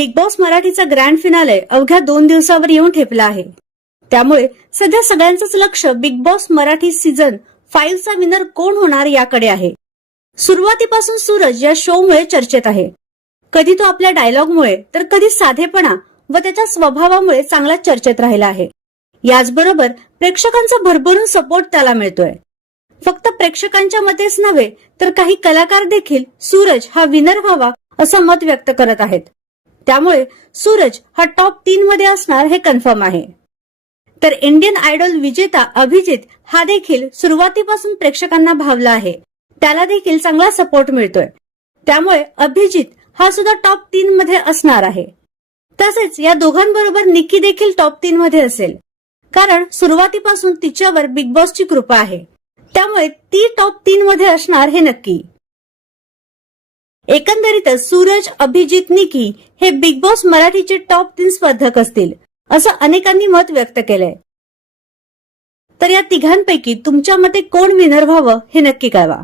Big Boss मराठीचा grand finale अवघ्या दोन दिवसावर येऊन ठेपला आहे. त्यामुळे सध्या सगळ्यांचंच लक्ष बिग बॉस मराठी सीझन फाईव्हचा विनर कोण होणार याकडे आहे. सुरुवातीपासून सूरज या शोमुळे चर्चेत आहे. कधी तो आपल्या डायलॉगमुळे तर कधी साधेपणा व त्याच्या स्वभावामुळे चांगला चर्चेत राहिला आहे. याचबरोबर प्रेक्षकांचा भरभरून सपोर्ट त्याला मिळतोय. फक्त प्रेक्षकांच्या मतेच नव्हे तर काही कलाकार देखील सूरज हा विनर व्हावा असं मत व्यक्त करत आहेत. त्यामुळे सूरज हा टॉप तीन मध्ये असणार हे कन्फर्म आहे. तर इंडियन आयडॉल विजेता अभिजित हा देखील सुरुवातीपासून प्रेक्षकांना भावला आहे. त्याला देखील चांगला सपोर्ट मिळतोय. त्यामुळे अभिजित हा सुद्धा टॉप तीन मध्ये असणार आहे. तसेच या दोघांबरोबर निकी देखील टॉप तीन मध्ये असेल. कारण सुरुवातीपासून तिच्यावर बिग बॉसची कृपा आहे. त्यामुळे ती टॉप तीन मध्ये असणार हे नक्की. एकंदरीतच सूरज अभिजित निकी हे बिग बॉस मराठीचे टॉप तीन स्पर्धक असतील असं अनेकांनी मत व्यक्त केलंय. तर या तिघांपैकी तुमच्या मते कोण विनर व्हावं हे नक्की कळवा.